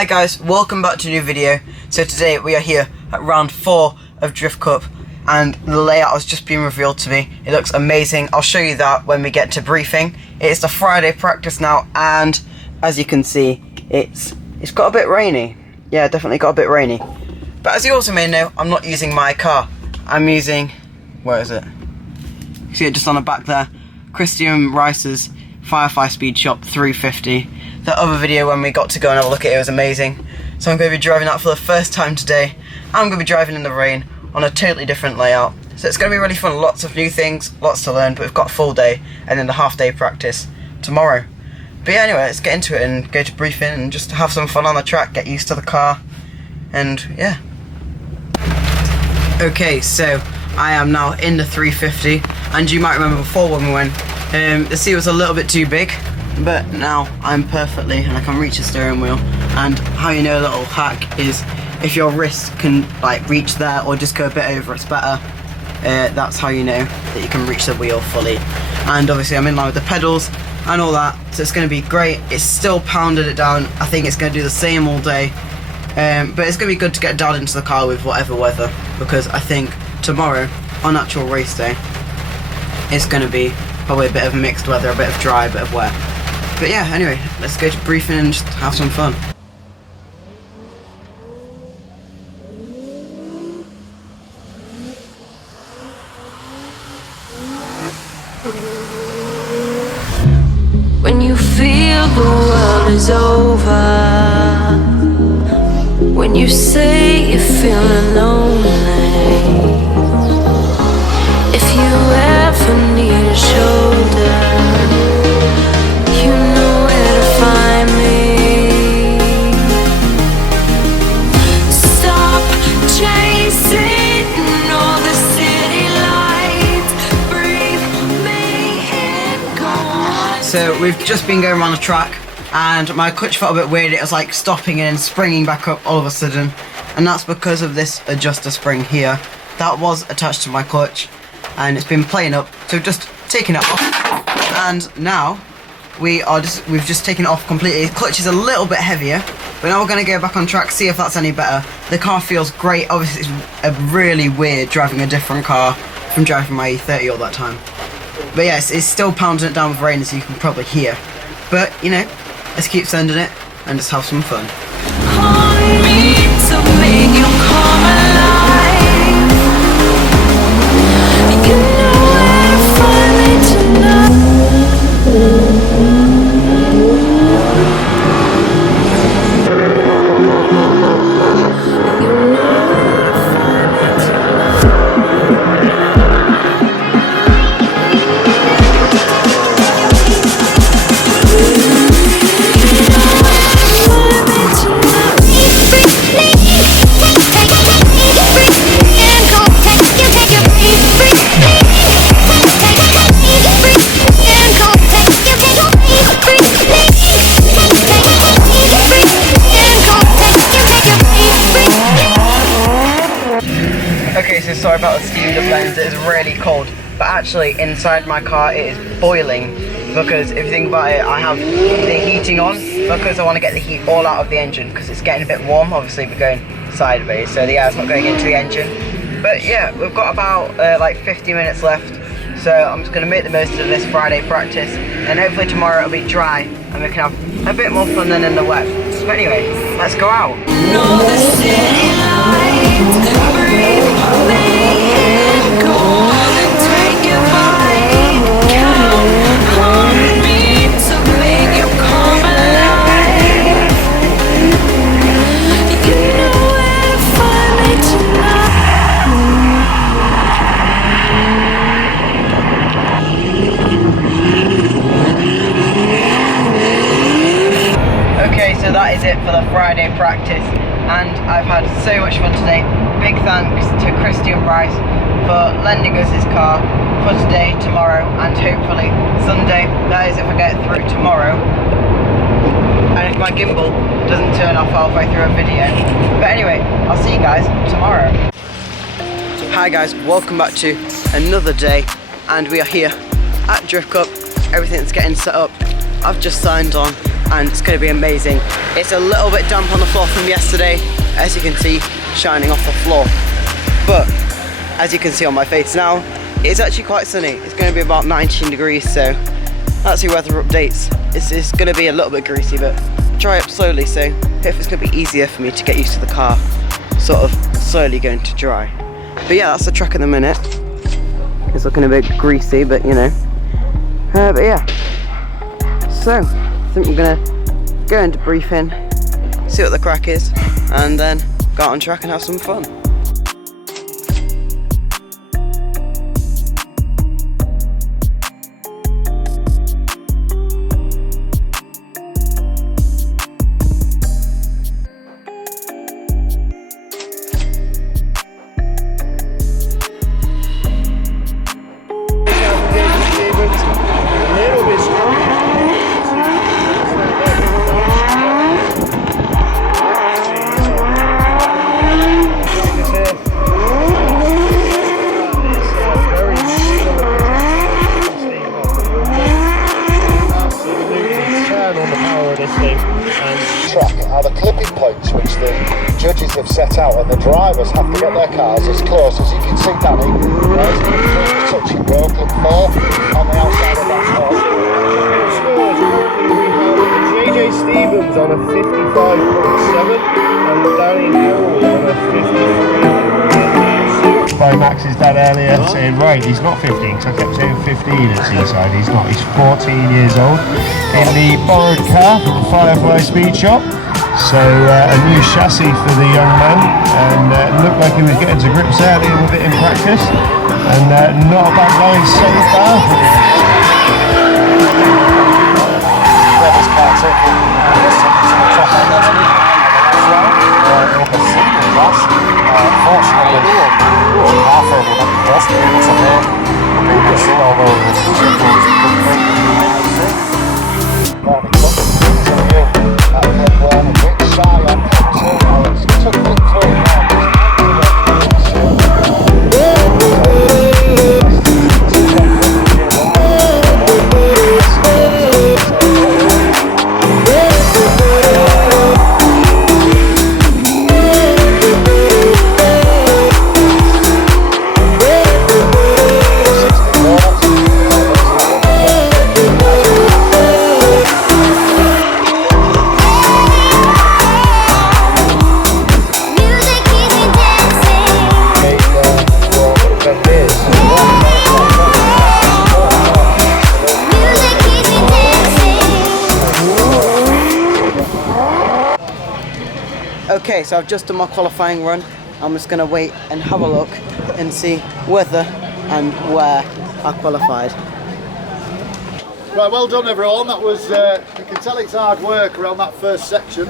Hi guys, welcome back to a new video. So today we are here at round 4 of Drift Cup and the layout has just been revealed to me. It looks amazing. I'll show you that when we get to briefing. It's the Friday practice now and as you can see it's got a bit rainy. Yeah, definitely got a bit rainy. But as you also may know, I'm not using my car. I'm using, where is it? You see it just on the back there. Kristian Rice's FireFly Speedshop 350. That other video when we got to go and have a look at it was amazing. So I'm going to be driving that for the first time today. I'm going to be driving in the rain on a totally different layout. So it's going to be really fun, lots of new things, lots to learn, but we've got a full day and then the half day practice tomorrow. But yeah, anyway, let's get into it and go to briefing and just have some fun on the track, get used to the car, and yeah. Okay, so I am now in the 350, and you might remember before when we went, the seat was a little bit too big, but now I'm perfectly, and I can reach the steering wheel. And how you know a little hack is if your wrist can like reach there or just go a bit over, it's better. That's how you know that you can reach the wheel fully. And obviously I'm in line with the pedals and all that, so it's going to be great. It's still pounded it down. I think it's going to do the same all day, but it's going to be good to get down into the car with whatever weather, because I think tomorrow, on actual race day, it's going to be probably a bit of mixed weather, a bit of dry, a bit of wet. But yeah, anyway, let's go to briefing and just have some fun. When you feel the world is over, when you say you're feeling lonely, if you ever need a shoulder, you know where to find me. Stop chasing all the city lights, breathe me in, go on. So we've just been going around the track and my clutch felt a bit weird. It was like stopping and springing back up all of a sudden, and that's because of this adjuster spring here that was attached to my clutch and it's been playing up, so we've just taken it off and now we've just taken it off completely. The clutch is a little bit heavier, but now we're going to go back on track, see if that's any better. The car feels great. Obviously it's really weird driving a different car from driving my E30 all that time. But yeah, it's still pounding it down with rain, as you can probably hear. But, you know, let's keep sending it and just have some fun. On me to make you come alive. You know where to find me tonight. Okay, so sorry about the steam in the blends, it is really cold, but actually inside my car it is boiling, because if you think about it, I have the heating on because I want to get the heat all out of the engine, because it's getting a bit warm. Obviously we're going sideways, so the air's not going into the engine. But yeah, we've got about like 50 minutes left, so I'm just going to make the most of this Friday practice, and hopefully tomorrow it'll be dry and we can have a bit more fun than in the wet. But anyway, let's go out. Know the city lights, breathe me in, go on and take your bite. Count on me to make you come alive. You know where to find me Okay, so that is it for the Friday practice, and I've had so much fun today. Big thanks to Kristian Rice for lending us his car for today, tomorrow, and hopefully Sunday. That is if I get through tomorrow, and if my gimbal doesn't turn off halfway through a video. But anyway, I'll see you guys tomorrow. Hi guys, welcome back to another day, and we are here at Drift Cup. Everything's getting set up. I've just signed on and it's going to be amazing. It's a little bit damp on the floor from yesterday, as you can see, shining off the floor. But as you can see on my face now, it's actually quite sunny. It's going to be about 19 degrees, so that's your weather updates. It's going to be a little bit greasy, but dry up slowly, so hopefully it's going to be easier for me to get used to the car, sort of slowly going to dry. But yeah, that's the track at the minute. It's looking a bit greasy, but you know. But yeah, so I think we're gonna go into briefing, see what the crack is, and then go out on track and have some fun. Are the clipping points which the judges have set out, and the drivers have to get their cars as close as you can see. Danny is touching broken 4 on the outside of that hole. JJ Stevens on a 55.7 and Danny Harold on a 53. By Max's dad earlier saying, right, he's not 15, because I kept saying 15 at Seaside. He's not, he's 14 years old in the borrowed car from FireFly Speedshop. So a new chassis for the young man, and looked like he was getting to grips earlier with it in practice, and not a bad line so far. Trevor's car taking to the top end of the single class. Fortunately, half of them at the best able to make the BBC, although the single was a good thing. Okay, so I've just done my qualifying run. I'm just gonna wait and have a look and see whether and where I qualified. Right, well done everyone. That was, you can tell it's hard work around that first section,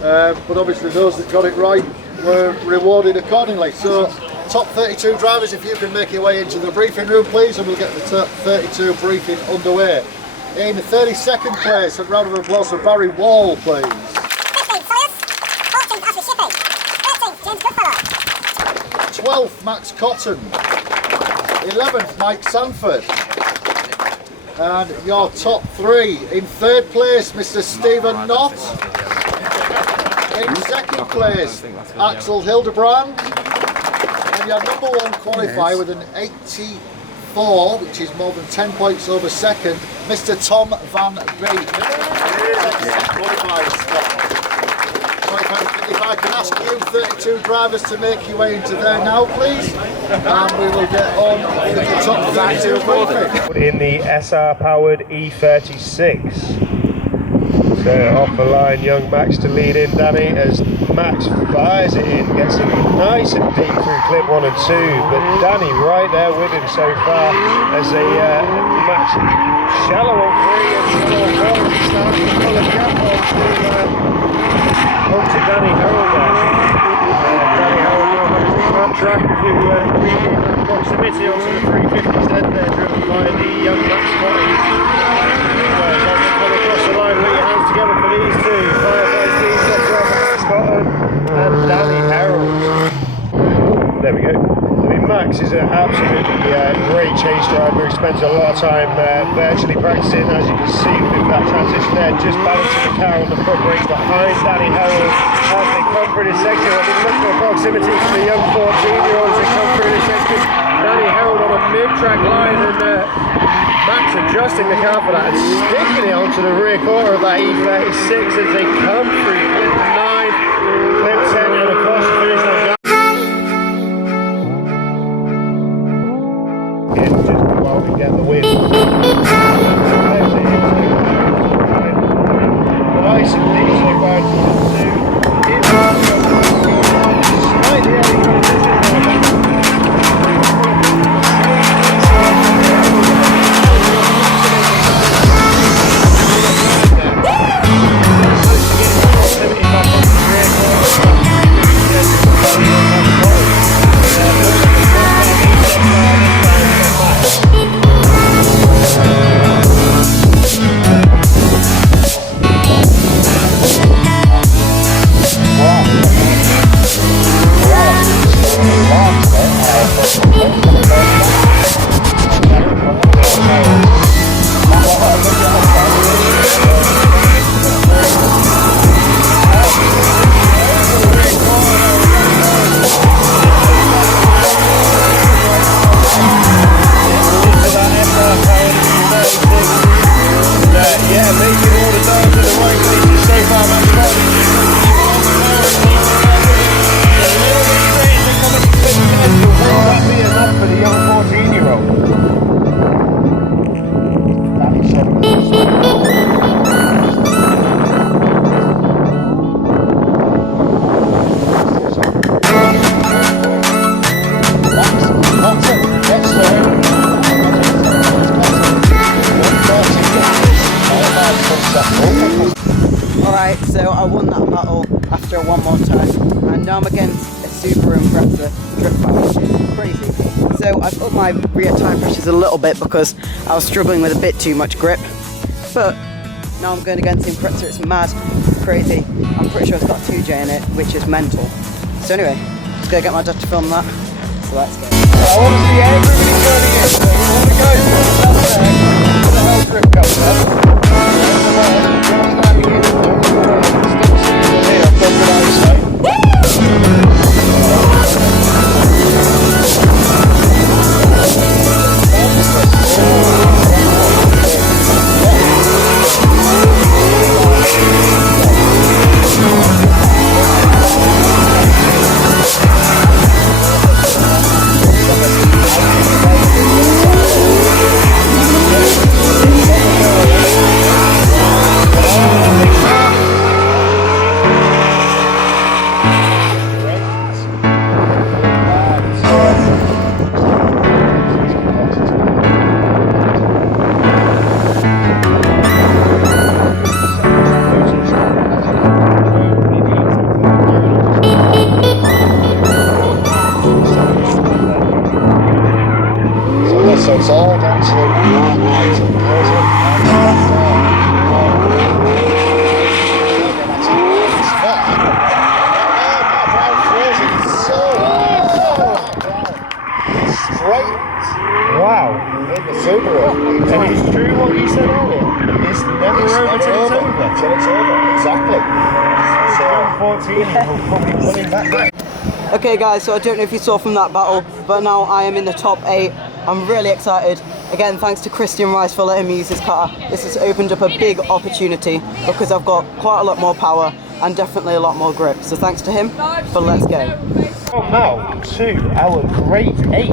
but obviously those that got it right were rewarded accordingly. So, top 32 drivers, if you can make your way into the briefing room please, and we'll get the top 32 briefing underway. In 32nd place, a round of applause for Barry Wall please. 12th, Max Cotton. 11th, Mike Sanford. And your top 3. In 3rd place, Mr. Stephen Knott. In 2nd place, Axel Hildebrand. And your number 1 qualifier with an 84, which is more than 10 points over 2nd, Mr. Tom Van Beek. If I can ask you 32 drivers to make your way into there now please, and we will get on with the top 32 briefing. In the SR powered E36. So off the line, young Max to lead in Danny as Max fires it in, gets it nice and deep through clip 1 and 2, but Danny right there with him so far as they Max shallow on 3 and shallow on 4 as he starts to pull a gap onto Danny Harold there. Danny Harold now having on track to proximity onto the 350s head there, driven by the young Max Cotton. Come across the line, put your hands together for these two. FireFly Speedshop driver Max Cotton and Danny Harold. There we go. Max is an absolutely great chase driver. He spends a lot of time virtually practicing, as you can see with that transition there, just balancing the car on the foot brakes behind Danny Harold as they come through this section. I mean, look at the proximity to the young 14-year-olds that come through this section. Danny Harold on a mid-track line, and Max adjusting the car for that and sticking it onto the rear quarter of that E36 as they come through clip 9, clip 10, and across the finish line. Just while we get the win. Nice and easy round 2. Slightly early Alright, so I won that battle after one more time, and now I'm against a super impressive Driftcup, which is crazy. So I've upped my rear tyre pressures a little bit because I was struggling with a bit too much grip, but now I'm going against the Impreza. It's mad, crazy. I'm pretty sure it's got 2J in it, which is mental. So anyway, just going to get my dad to film that, so let's go. I want to see everybody joining in. So all the guys from the whole Driftcup So it's all down to wow. In the Subaru. And it's true what you said earlier. It's never over till it's over. Till it's over, exactly. So 14 will probably pull him back there. Okay guys, so I don't know if you saw from that battle, but now I am in the top 8. I'm really excited. Again, thanks to Kristian Rice for letting me use his car. This has opened up a big opportunity because I've got quite a lot more power and definitely a lot more grip. So thanks to him, but let's go. Now to our great 8.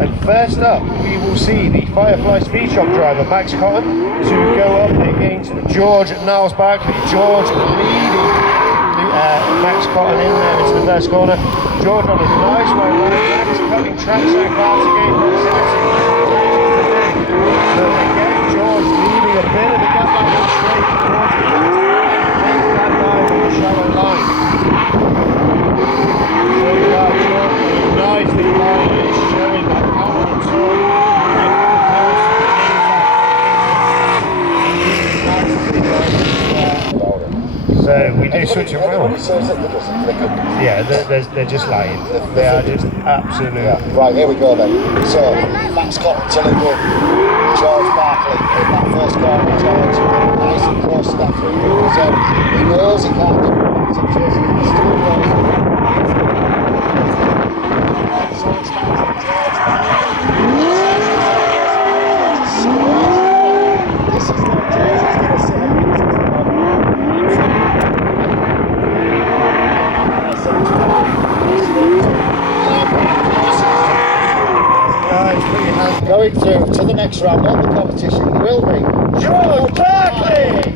And first up, we will see the FireFly Speedshop driver, Max Cotton, to go up against George Nilesback. George leading Max Cotton in there into the first corner. George on a nice right line. Max cutting trackside cars again. But again, George leaving a bit of the gap back on straight. George makes that dive on the shallow line. So George nicely line, showing that power and torque. So we do switch them round? Yeah, they're just lying. They are just absolute. Yeah. Right, here we go then. So, Max Cotton telling you, George Barkley in that first corner. George, nice and close to that 3 wheel zone. He knows he can't get back to chasing in the studios. So it's back to George Barkley. This is not George, he's going to say going through to the next round of the competition will be George Barkley!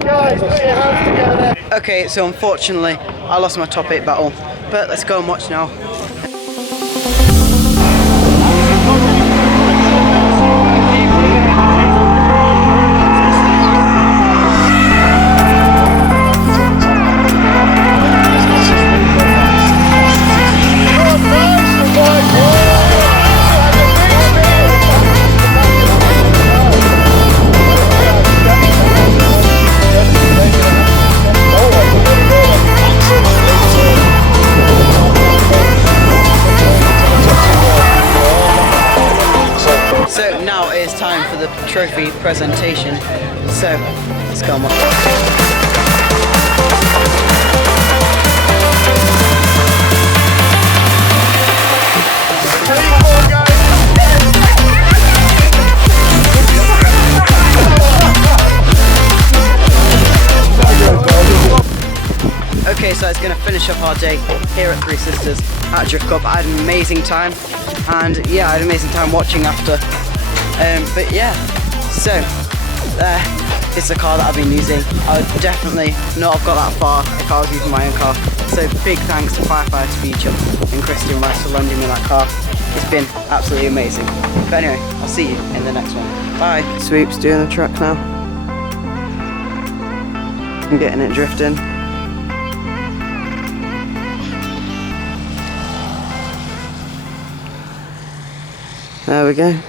Guys, put your hands together. Okay, so unfortunately, I lost my top 8 battle, but let's go and watch now. So now it is time for the trophy presentation. So let's go on. Okay, so it's going to finish up our day here at Three Sisters at Driftcup. I had an amazing time, and yeah, I had an amazing time watching after. But yeah, so it's a car that I've been using. I would definitely not have got that far if I was using my own car. So big thanks to FireFly Speedshop and Kristian and Rice for lending me that car. It's been absolutely amazing. But anyway, I'll see you in the next one. Bye. Swoop's doing the truck now. I'm getting it drifting. There we go.